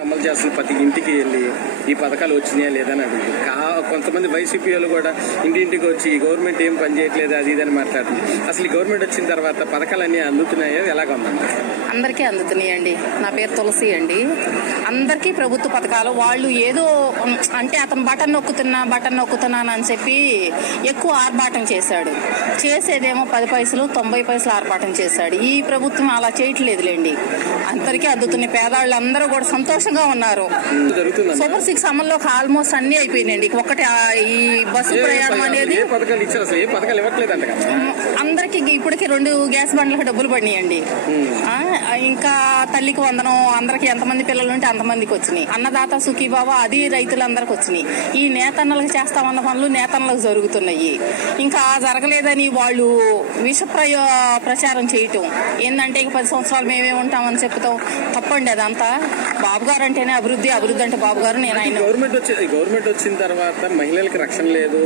అమలు చేస్తున్న ప్రతి ఇంటికి వెళ్ళి ఈ పథకాలు వచ్చినాయా లేదని అడుగుతుంది. కొంతమంది వైసీపీ వాళ్ళు కూడా ఇంటింటికి వచ్చి గవర్నమెంట్ ఏం పని చేయట్లేదు అది ఇదని మాట్లాడుతుంది. అసలు ఈ గవర్నమెంట్ వచ్చిన తర్వాత పథకాలన్నీ అందుతున్నాయో ఎలాగ ఉందండి? అందరికీ అందుతున్నాయండి. నా పేరు తులసి అండి. అందరికీ ప్రభుత్వ పథకాలు. వాళ్ళు ఏదో అంటే అతను బటన్ నొక్కుతున్నాను అని చెప్పి ఎక్కువ ఆర్భాటం చేశాడు. చేసేదేమో 10 పైసలు 90 పైసలు ఆర్భాటం చేశాడు. ఈ ప్రభుత్వం అలా చేయట్లేదులేండి. అందరికీ అందుతున్నాయి. పేదవాళ్ళు అందరూ కూడా సంతోషంగా ఉన్నారు. సూపర్ 6 అమల్లోకి ఆల్మోస్ట్ అన్ని అయిపోయినాయండి. ఒకటి ఈ బస్సు ప్రయాణం అనేది అందరికి ఇప్పటికి 2 గ్యాస్ బండ్లకు డబ్బులు పడినాయండి. ఇంకా తల్లికి వందనం అందరికి ఎంతమంది పిల్లలు ఉంటే అంతమందికి వచ్చినాయి. అన్నదాత సుఖీబాబా అది రైతులందరికి వచ్చినాయి. ఈ నేతన్నలకు చేస్తామన్న పనులు నేతన్నలకు జరుగుతున్నాయి. ఇంకా జరగలేదని వాళ్ళు ప్రచారం చేయటం ఏంటంటే 10 సంవత్సరాలు మేమే ఉంటామని చెప్తాం. తప్పండి అదంతా. బాబు గారు అంటేనే అభివృద్ధి అంటే బాబు గారు. నేను ఆయన గవర్నమెంట్ వచ్చిన తర్వాత మహిళలకు రక్షణ లేదు,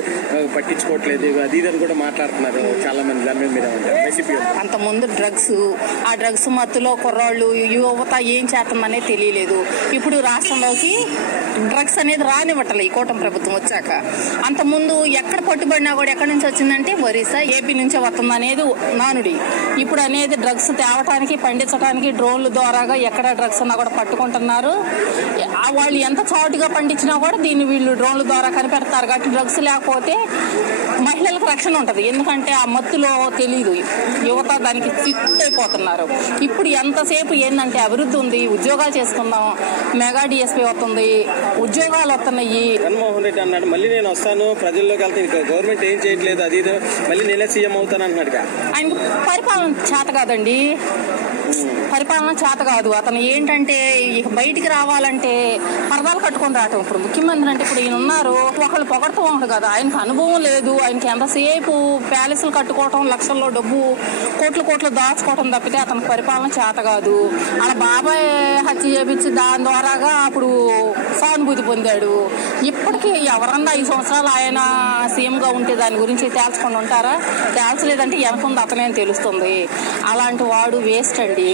పట్టించుకోవట్లేదు అది ఇదని కూడా మాట్లాడుతున్నారు చాలా మంది. దాని మీద అంత ముందు ఆ డ్రగ్స్ మత్తులో కుర్రాళ్ళు యువత ఏం చేస్తుందనే తెలియలేదు. ఇప్పుడు రాష్ట్రంలోకి డ్రగ్స్ అనేది రానివ్వట్లే ఈ కూటమి ప్రభుత్వం వచ్చాక. అంత ముందు ఎక్కడ పట్టుబడినా కూడా ఎక్కడి నుంచి వచ్చిందంటే ఒరిస్సా ఏపీ నుంచే వస్తుంది అనేది నానుడి. ఇప్పుడు అనేది డ్రగ్స్ తేవటానికి పండించడానికి డ్రోన్ల ద్వారాగా ఎక్కడ డ్రగ్స్ ఉన్నా కూడా పట్టుకుంటున్నారు. వాళ్ళు ఎంత చాటుగా పండించినా కూడా దీన్ని వీళ్ళు డ్రోన్ల ద్వారా కనిపెడతారు. కాబట్టి డ్రగ్స్ లేకపోతే మహిళలకు రక్షణ ఉంటుంది. ఎందుకంటే ఆ మత్తులో తెలీదు, యువత దానికి అయిపోతున్నారు. ఇప్పుడు ఎంతసేపు ఏంటంటే అభివృద్ధి ఉంది, ఉద్యోగాలు చేసుకుందాం, మెగా డిఎస్పీ వస్తుంది, ఉద్యోగాలు వస్తున్నాయి. జగన్మోహన్ రెడ్డి అన్నాడు మళ్ళీ నేను వస్తాను ప్రజల్లోకి వెళ్తాను, గవర్నమెంట్ ఏం చేయట్లేదు అది మళ్ళీ నేనే సీఎం అవుతాను అన్నాడు. ఆయనకు పరిపాలన చేత కాదండి. పరిపాలన చేత కాదు. అతను ఏంటంటే ఇక బయటికి రావాలంటే పరదాలు కట్టుకొని రావటం. ఇప్పుడు ముఖ్యమంత్రి అంటే ఇప్పుడు ఈయన ఉన్నారు, ఒకళ్ళు పొగడుతూ ఉంటారు కదా. ఆయనకు అనుభవం లేదు. ఆయనకి ఎంతసేపు ప్యాలెస్లు కట్టుకోవటం, లక్షల్లో డబ్బు కోట్లు దాచుకోవటం తప్పితే అతనికి పరిపాలన చేత కాదు. అలా బాబాయ్ హత్య చేపించి దాని ద్వారాగా అప్పుడు సానుభూతి పొందాడు. ఇప్పటికీ ఎవరన్నా 5 సంవత్సరాలు ఆయన సీఎంగా ఉంటే దాని గురించి తేల్చుకొని ఉంటారా? తేల్చలేదంటే వెనకుంది అతనే తెలుస్తుంది. అలాంటి వాడు వేస్ట్ అండి.